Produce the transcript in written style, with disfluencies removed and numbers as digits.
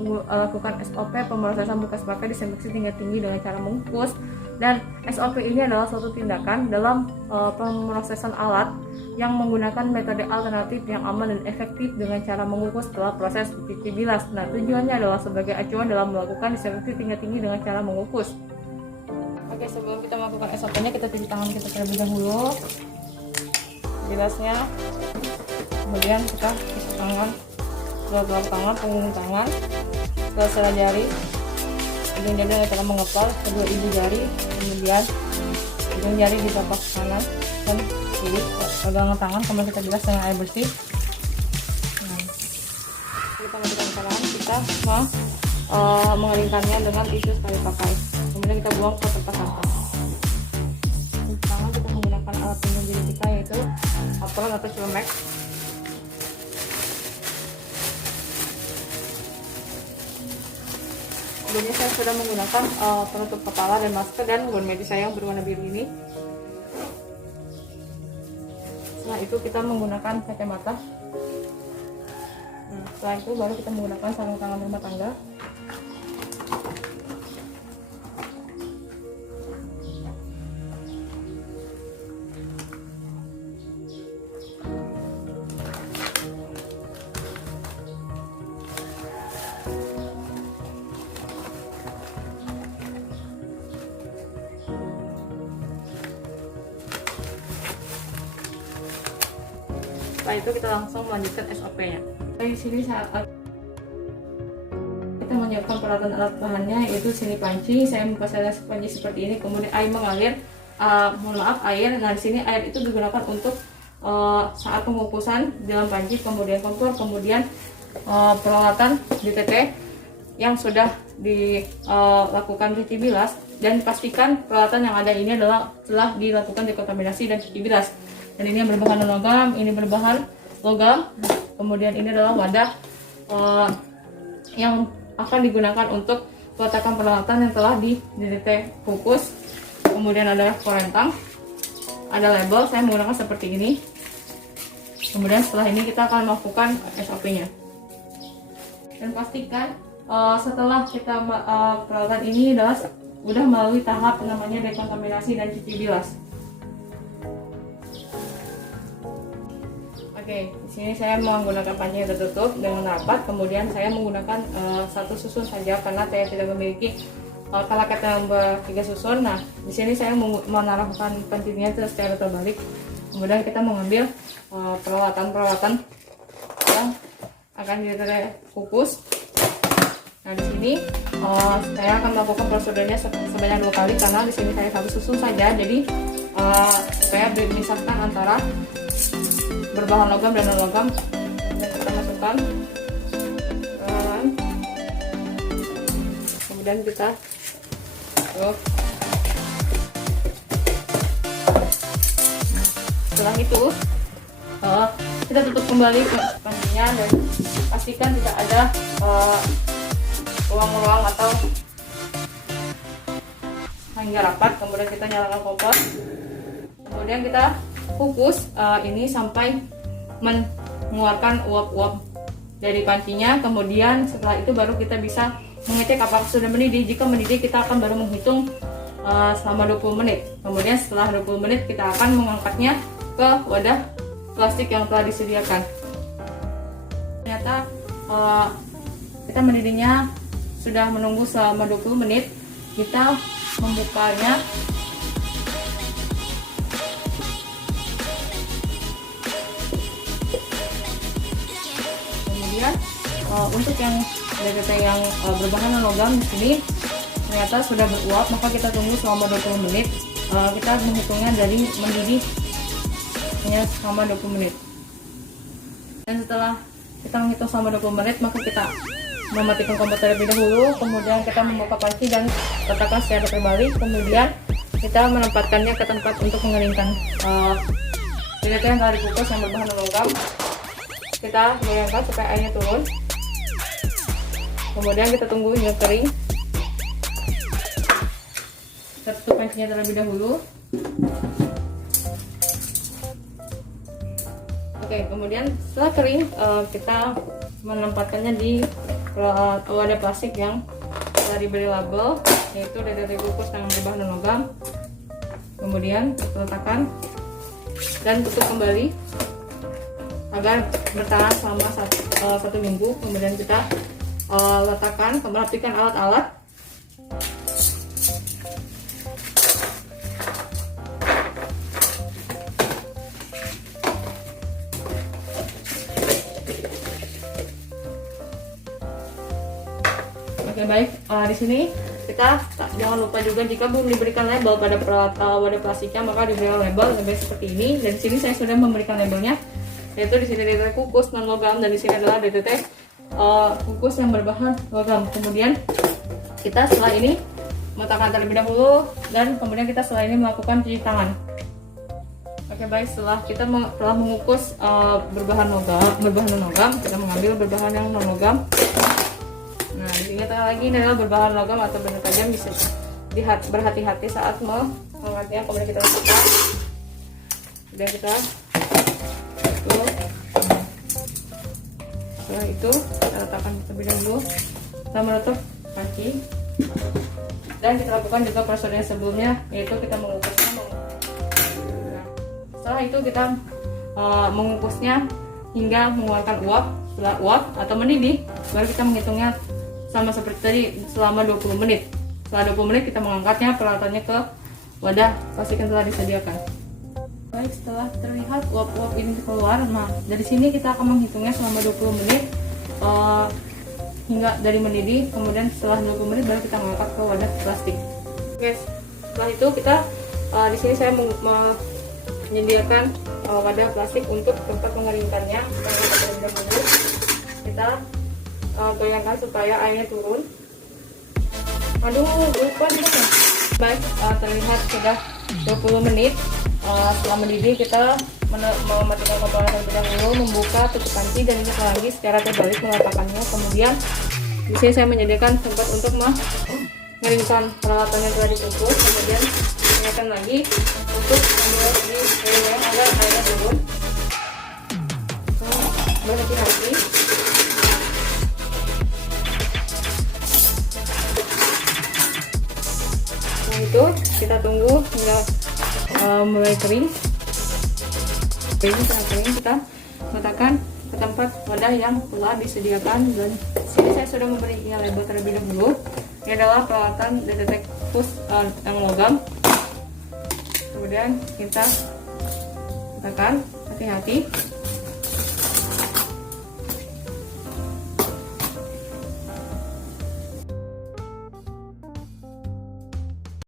lakukan SOP pemrosesan bekas pakai disinfeksi tingkat tinggi dengan cara mengukus. Dan SOP ini adalah suatu tindakan dalam pemrosesan alat yang menggunakan metode alternatif yang aman dan efektif dengan cara mengukus setelah proses cuci bilas. Nah, tujuannya adalah sebagai acuan dalam melakukan disinfeksi tingkat tinggi dengan cara mengukus. Oke, sebelum kita melakukan SOP-nya, kita cuci tangan kita terlebih dahulu, bilasnya. Kemudian kita cuci tangan, kedua tangan, punggung tangan, sela-sela jari, ujung jari yang telah mengepal, kedua ibu jari, kemudian ujung jari di telapak kanan dan kiri. Pegangan tangan, kemudian kita bilas dengan air bersih. Nah, kita matikan tangan, kita mengeringkannya dengan tisu sekali pakai. Kemudian kita buang ke tempat sampah. Tangan kita menggunakan alat pelindung diri kita, yaitu apron atau celemek. Sebelumnya saya sudah menggunakan penutup kepala dan masker dan gaun medis saya yang berwarna biru ini. Setelah itu kita menggunakan kacamata. Nah, setelah itu baru kita menggunakan sarung tangan rumah tangga. Setelah itu kita langsung melanjutkan SOP-nya. Di sini kita menyiapkan peralatan alat bahannya, yaitu sini panci. Saya mempasang panci seperti ini, kemudian air mengalir. Air. Nah, di sini air itu digunakan untuk saat pengukusan dalam panci, kemudian kompor, kemudian peralatan DTT yang sudah dilakukan cuci bilas, dan pastikan peralatan yang ada ini adalah telah dilakukan dekontaminasi dan cuci bilas. Dan ini yang berbahan logam, ini berbahan logam. Kemudian ini adalah wadah yang akan digunakan untuk peletakan peralatan yang telah di DTT kukus. Kemudian ada korentang, ada label, saya menggunakan seperti ini. Kemudian setelah ini kita akan melakukan SOP-nya. Dan pastikan setelah kita peralatan ini adalah sudah melalui tahap namanya dekontaminasi dan cuci bilas. Oke, di sini saya menggunakan panci yang tertutup dengan rapat. Kemudian saya menggunakan satu susun saja karena saya tidak memiliki kalaket yang bertiga susun. Nah, di sini saya menaruhkan pancinya secara terbalik. Kemudian kita mengambil peralatan yang akan dikukus. Nah, di sini saya akan melakukan prosedurnya sebanyak 2 kali karena di sini saya satu susun saja. Jadi saya memisahkan antara berbahan logam dan non logam. Dan kita masukkan perlahan, kemudian kita setelah itu kita tutup kembali pancinya dan pastikan tidak ada ruang-ruang atau hingga rapat. Kemudian kita nyalakan kompor, kemudian kita kukus ini sampai mengeluarkan uap-uap dari pancinya. Kemudian setelah itu baru kita bisa mengecek apakah sudah mendidih. Jika mendidih, kita akan baru menghitung selama 20 menit. Kemudian setelah 20 menit kita akan mengangkatnya ke wadah plastik yang telah disediakan. Ternyata kita mendidihnya sudah menunggu selama 20 menit. Kita membukanya. Kemudian untuk yang DTT yang berbahan logam di sini ternyata sudah beruap, maka kita tunggu selama 20 menit. Kita menghitungnya dari mendidihnya selama 20 menit. Dan setelah kita menghitung selama 20 menit, maka kita mematikan kompor terlebih dahulu. Kemudian kita membuka panci dan letakkan secara terbalik. Kemudian kita menempatkannya ke tempat untuk mengeringkan DTT yang telah dikukus yang berbahan logam. Kita goyangkan supaya airnya turun. Kemudian kita tunggu hingga kering. Kita tutup pancinya terlebih dahulu. Oke, kemudian setelah kering kita menempatkannya di wadah plastik yang telah diberi label, yaitu DTT kukus dengan berbahan non-logam. Kemudian letakkan dan tutup kembali agar bertahan selama satu minggu. Kemudian kita letakkan, merapikan alat-alat. Oke, baik. Di sini kita jangan lupa juga jika belum diberikan label pada wadah plastiknya, maka diberikan label seperti ini. Dan di sini saya sudah memberikan labelnya, yaitu di sini DTT kukus non logam dan di sini adalah DTT kukus yang berbahan logam. Kemudian kita setelah ini meletakkan terlebih dahulu dan kemudian kita setelah ini melakukan cuci tangan. Oke, baik. Setelah kita telah mengukus berbahan non logam, kita mengambil berbahan yang non logam. Nah, di sini lagi ini adalah berbahan logam atau benda tajam, bisa berhati-hati saat mengangkatnya. Kemudian kita letakkan, kemudian kita tutup. Setelah itu kita letakkan terlebih dahulu, kita menutup kaki dan kita lakukan juga prosedur yang sebelumnya, yaitu kita mengukusnya. Nah, setelah itu kita mengukusnya hingga mengeluarkan uap. Setelah uap atau mendidih, baru kita menghitungnya sama seperti tadi selama 20 menit. Setelah 20 menit kita mengangkatnya peralatannya ke wadah plastik yang telah disediakan. Baik, setelah terlihat uap-uap ini keluar, nah dari sini kita akan menghitungnya selama 20 menit hingga dari mendidih. Kemudian setelah 20 menit baru kita mengangkat ke wadah plastik. Oke, setelah itu kita di sini saya menyediakan wadah plastik untuk tempat mengeringkannya. Kita goyangkan supaya airnya turun. Aduh, lupa juga. Baik, terlihat sudah 20 menit. Setelah mendidih, kita mematikan kompor terlebih dahulu, membuka tutup panci dan ini lagi secara terbalik meletakkannya. Kemudian di sini saya menyediakan tempat untuk mengeringkan peralatannya telah dikukus. Kemudian ingatkan lagi untuk membuat di airnya agar airnya turun. Berhati-hati. Nah, itu kita tunggu hingga mulai kering. Setelah kering kita letakkan ke tempat wadah yang telah disediakan, dan sini saya sudah memberinya label terlebih dahulu. Ini adalah peralatan DTT kukus yang logam. Kemudian kita letakkan, hati-hati.